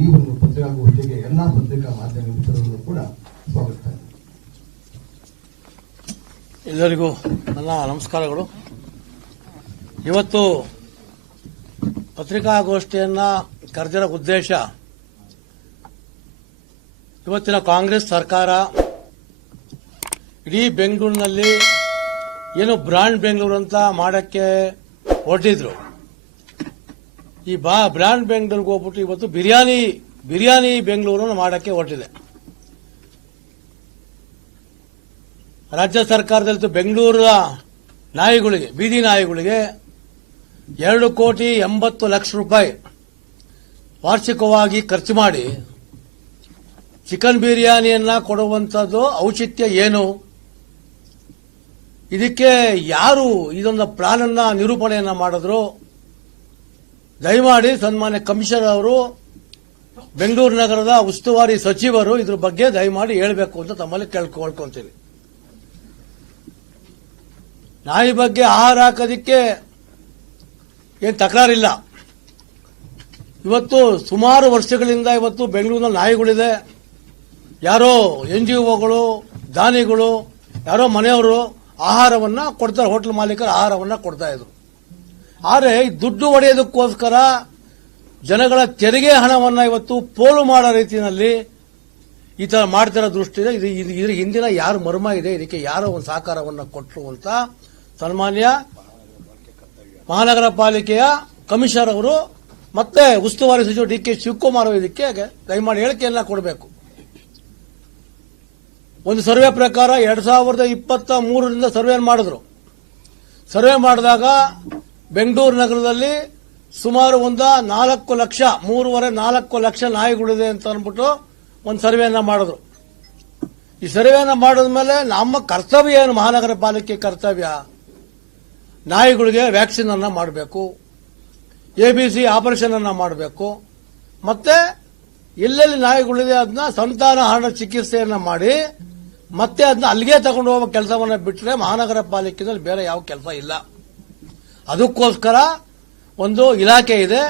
ಈ ಒಂದು ಪತ್ರಿಕಾಗೋಷ್ಠಿಗೆ ಎಲ್ಲಾ ಪತ್ರಿಕಾ ಮಾಧ್ಯಮ ಮಿತ್ರರನ್ನು ಕೂಡ ಸ್ವಾಗತಿಸ್ತಾರೆ. ಎಲ್ಲರಿಗೂ ನನ್ನ ನಮಸ್ಕಾರಗಳು. ಇವತ್ತು ಪತ್ರಿಕಾಗೋಷ್ಠಿಯನ್ನ ಕರೆದಿರೋ ಉದ್ದೇಶ, ಇವತ್ತಿನ ಕಾಂಗ್ರೆಸ್ ಸರ್ಕಾರ ಇಡೀ ಬೆಂಗಳೂರಿನಲ್ಲಿ ಏನು ಬ್ರಾಂಡ್ ಬೆಂಗಳೂರು ಅಂತ ಮಾಡಕ್ಕೆ ಹೊರಟಿದ್ರು. ಈ ಬ್ರಾಂಡ್ ಬೆಂಗಳೂರಿಗೆ ಹೋಗ್ಬಿಟ್ಟು ಇವತ್ತು ಬಿರಿಯಾನಿ ಬೆಂಗಳೂರನ್ನು ಮಾಡಕ್ಕೆ ಹೊರಟಿದೆ. ರಾಜ್ಯ ಸರ್ಕಾರದಲ್ಲಿ ಬೆಂಗಳೂರ ನಾಯಿಗಳಿಗೆ, ಬೀದಿ ನಾಯಿಗಳಿಗೆ 2,80,00,000 ರೂಪಾಯಿ ವಾರ್ಷಿಕವಾಗಿ ಖರ್ಚು ಮಾಡಿ ಚಿಕನ್ ಬಿರಿಯಾನಿಯನ್ನ ಕೊಡುವಂತದ್ದು ಔಚಿತ್ಯ ಏನು? ಇದಕ್ಕೆ ಯಾರು ಇದೊಂದು ಪ್ಲಾನ್ ಅನ್ನ ನಿರೂಪಣೆಯನ್ನ ಮಾಡಿದ್ರು? ದಯಮಾಡಿ ಸನ್ಮಾನ್ಯ ಕಮಿಷನರ್ ಅವರು, ಬೆಂಗಳೂರು ನಗರದ ಉಸ್ತುವಾರಿ ಸಚಿವರು ಇದ್ರ ಬಗ್ಗೆ ದಯಮಾಡಿ ಹೇಳಬೇಕು ಅಂತ ತಮ್ಮಲ್ಲಿ ಕೇಳ್ಕೊಳ್ಕೊಂತೀವಿ. ನಾಯಿ ಬಗ್ಗೆ ಆಹಾರ ಹಾಕೋದಿಕ್ಕೆ ಏನು ತಕರಾರಿಲ್ಲ. ಇವತ್ತು ಸುಮಾರು ವರ್ಷಗಳಿಂದ ಇವತ್ತು ಬೆಂಗಳೂರಿನಲ್ಲಿ ನಾಯಿಗಳಿದೆ. ಯಾರೋ NGOಗಳು, ದಾನಿಗಳು, ಯಾರೋ ಮನೆಯವರು ಆಹಾರವನ್ನ ಕೊಡ್ತಾರೆ, ಹೋಟೆಲ್ ಮಾಲೀಕರು ಆಹಾರವನ್ನ ಕೊಡ್ತಾ ಇದ್ರು. ಆದರೆ ದುಡ್ಡು ಹೊಡೆಯೋದಕ್ಕೋಸ್ಕರ ಜನಗಳ ತೆರಿಗೆ ಹಣವನ್ನ ಇವತ್ತು ಪೋಲು ಮಾಡೋ ರೀತಿಯಲ್ಲಿ ಈ ತರ ಮಾಡ್ತಿರೋ ದೃಷ್ಟಿ ಇದೆ. ಇದ್ರ ಹಿಂದಿನ ಯಾರು ಮರ್ಮ ಇದೆ, ಇದಕ್ಕೆ ಯಾರೋ ಒಂದು ಸಹಕಾರವನ್ನ ಕೊಟ್ಟರು ಅಂತ ಸನ್ಮಾನ್ಯ ಮಹಾನಗರ ಪಾಲಿಕೆಯ ಕಮಿಷನರ್ ಅವರು ಮತ್ತೆ ಉಸ್ತುವಾರಿ ಸಚಿವ DK ಶಿವಕುಮಾರ್ ಇದಕ್ಕೆ ದಯಮಾಡಿ ಹೇಳಿಕೆಯನ್ನ ಕೊಡಬೇಕು. ಒಂದು ಸರ್ವೆ ಪ್ರಕಾರ 2023ರಿಂದ ಸರ್ವೆ ಮಾಡಿದ್ರು. ಸರ್ವೆ ಮಾಡಿದಾಗ ಬೆಂಗಳೂರು ನಗರದಲ್ಲಿ ಸುಮಾರು ಒಂದು 4 ಲಕ್ಷ, 3.5-4 ಲಕ್ಷ ನಾಯಿಗಳಿದೆ ಅಂತ ಅಂದ್ಬಿಟ್ಟು ಒಂದು ಸರ್ವೆಯನ್ನ ಮಾಡಿದ್ರು. ಈ ಸರ್ವೆಯನ್ನ ಮಾಡಿದ್ಮೇಲೆ ನಮ್ಮ ಕರ್ತವ್ಯ ಏನು? ಮಹಾನಗರ ಪಾಲಿಕೆ ಕರ್ತವ್ಯ ನಾಯಿಗಳಿಗೆ ವ್ಯಾಕ್ಸಿನ್ ಅನ್ನ ಮಾಡಬೇಕು, ABC ಆಪರೇಷನ್ ಅನ್ನ ಮಾಡಬೇಕು, ಮತ್ತೆ ಎಲ್ಲೆಲ್ಲಿ ನಾಯಿಗಳಿದೆ ಅದನ್ನ ಸಂತಾನಹರಣ ಚಿಕಿತ್ಸೆಯನ್ನ ಮಾಡಿ ಮತ್ತೆ ಅದನ್ನ ಅಲ್ಲಿಗೆ ತಗೊಂಡು ಹೋಗೋ ಕೆಲಸವನ್ನ ಬಿಟ್ಟರೆ ಮಹಾನಗರ ಪಾಲಿಕೆಯಲ್ಲಿ ಬೇರೆ ಯಾವ ಕೆಲಸ ಇಲ್ಲ. ಅದಕ್ಕೋಸ್ಕರ ಒಂದು ಇಲಾಖೆ ಇದೆ.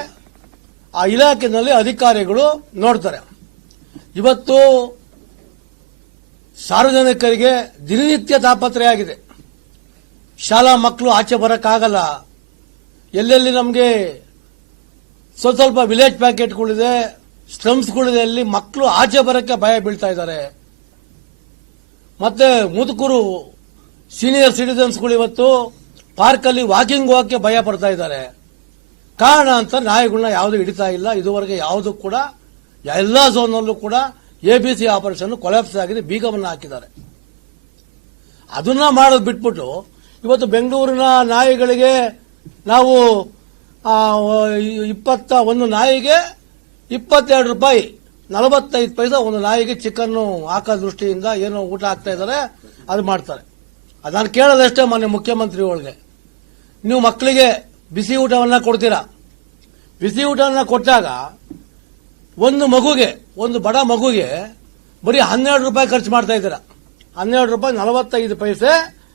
ಆ ಇಲಾಖೆಯಲ್ಲಿ ಅಧಿಕಾರಿಗಳು ನೋಡ್ತಾರೆ. ಇವತ್ತು ಸಾರ್ವಜನಿಕರಿಗೆ ದಿನನಿತ್ಯ ತಾಪತ್ರಯ ಆಗಿದೆ. ಶಾಲಾ ಮಕ್ಕಳು ಆಚೆ ಬರಕ್ಕಾಗಲ್ಲ. ಎಲ್ಲೆಲ್ಲಿ ನಮಗೆ ಸ್ವಲ್ಪ ವಿಲೇಜ್ ಪ್ಯಾಕೆಟ್ಗಳಿದೆ, ಸ್ಲಮ್ಸ್ಗಳಿದೆ, ಅಲ್ಲಿ ಮಕ್ಕಳು ಆಚೆ ಬರಕ್ಕೆ ಭಯ ಬೀಳ್ತಾ ಇದ್ದಾರೆ. ಮತ್ತೆ ಮುದುಕರು, ಸೀನಿಯರ್ ಸಿಟಿಸನ್ಸ್ಗಳು ಇವತ್ತು ಪಾರ್ಕಲ್ಲಿ ವಾಕಿಂಗ್ ಹೋಗಕ್ಕೆ ಭಯ ಪಡ್ತಾ ಇದ್ದಾರೆ. ಕಾರಣ ಅಂತ ನಾಯಿಗಳನ್ನ ಯಾವುದು ಹಿಡಿತಾ ಇಲ್ಲ. ಇದುವರೆಗೆ ಯಾವುದು ಕೂಡ ಎಲ್ಲಾ ಝೋನ್ನಲ್ಲೂ ಕೂಡ ABC ಆಪರೇಷನ್ ಕೊಲ್ಯಾಪ್ಸ್ ಆಗಿದೆ, ಬೀಗವನ್ನು ಹಾಕಿದ್ದಾರೆ. ಅದನ್ನ ಮಾಡೋದು ಬಿಟ್ಬಿಟ್ಟು ಇವತ್ತು ಬೆಂಗಳೂರಿನ ನಾಯಿಗಳಿಗೆ ನಾವು 21 ನಾಯಿಗೆ 22 ರೂಪಾಯಿ 45 ಪೈಸೆ ಒಂದು ನಾಯಿಗೆ ಚಿಕನ್ ಹಾಕೋ ದೃಷ್ಟಿಯಿಂದ ಏನು ಊಟ ಹಾಕ್ತಾ ಇದ್ದಾರೆ, ಅದು ಮಾಡ್ತಾರೆ. ಅದನ್ನು ಕೇಳೋದಷ್ಟೇ ಮಾನ್ಯ ಮುಖ್ಯಮಂತ್ರಿಗಳಿಗೆ, ನೀವು ಮಕ್ಕಳಿಗೆ ಬಿಸಿ ಊಟವನ್ನ ಕೊಡ್ತೀರಾ. ಬಿಸಿ ಊಟವನ್ನ ಕೊಟ್ಟಾಗ ಒಂದು ಮಗುಗೆ, ಒಂದು ಬಡ ಮಗುಗೆ ಬರೀ 12 ರೂಪಾಯಿ ಖರ್ಚು ಮಾಡ್ತಾ ಇದ್ದೀರಾ. 12 ರೂಪಾಯಿ 45 ಪೈಸೆ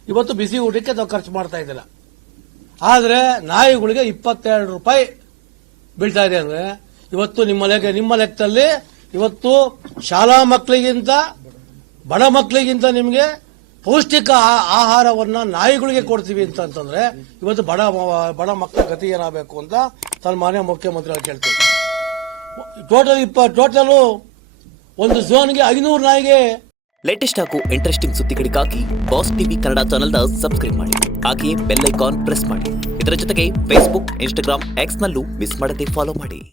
ಇವತ್ತು ಬಿಸಿ ಊಟಕ್ಕೆ ನಾವು ಖರ್ಚು ಮಾಡ್ತಾ ಇದ್ದೀರಾ. ಆದ್ರೆ ನಾಯಿಗಳಿಗೆ 22 ರೂಪಾಯಿ ಬೀಳ್ತಾ ಇದೆ ಅಂದ್ರೆ ಇವತ್ತು ನಿಮ್ಮ ಲೆಕ್ಕದಲ್ಲಿ ಇವತ್ತು ಶಾಲಾ ಮಕ್ಕಳಿಗಿಂತ, ಬಡ ಮಕ್ಕಳಿಗಿಂತ ನಿಮಗೆ ಪೌಷ್ಟಿಕ ಆಹಾರವನ್ನ ನಾಯಿಗಳಿಗೆ ಕೊಡ್ತೀವಿ ಅಂತಂದ್ರೆ ಇವತ್ತು ಬಡ ಮಕ್ಕಳ ಗತಿ ಏನಾಗಬೇಕು ಅಂತ ಸನ್ಮಾನ್ಯ ಮುಖ್ಯಮಂತ್ರಿಗಳು ಕೇಳ್ತೀವಿ. ಟೋಟಲ್ ಒಂದು ಝೋನ್ಗೆ 500 ನಾಯಿಗೆ. ಲೇಟೆಸ್ಟ್ ಹಾಗೂ ಇಂಟ್ರೆಸ್ಟಿಂಗ್ ಸುದ್ದಿಗಳಿಗಾಗಿ ಬಾಸ್ ಟಿವಿ ಕನ್ನಡ ಚಾನೆಲ್ನ ಸಬ್ಸ್ಕ್ರೈಬ್ ಮಾಡಿ. ಹಾಗೆಯೇ ಬೆಲ್ ಐಕಾನ್ ಪ್ರೆಸ್ ಮಾಡಿ. ಇದರ ಜೊತೆಗೆ ಫೇಸ್ಬುಕ್, ಇನ್ಸ್ಟಾಗ್ರಾಮ್, X ನಲ್ಲೂ ಮಿಸ್ ಮಾಡದೆ ಫಾಲೋ ಮಾಡಿ.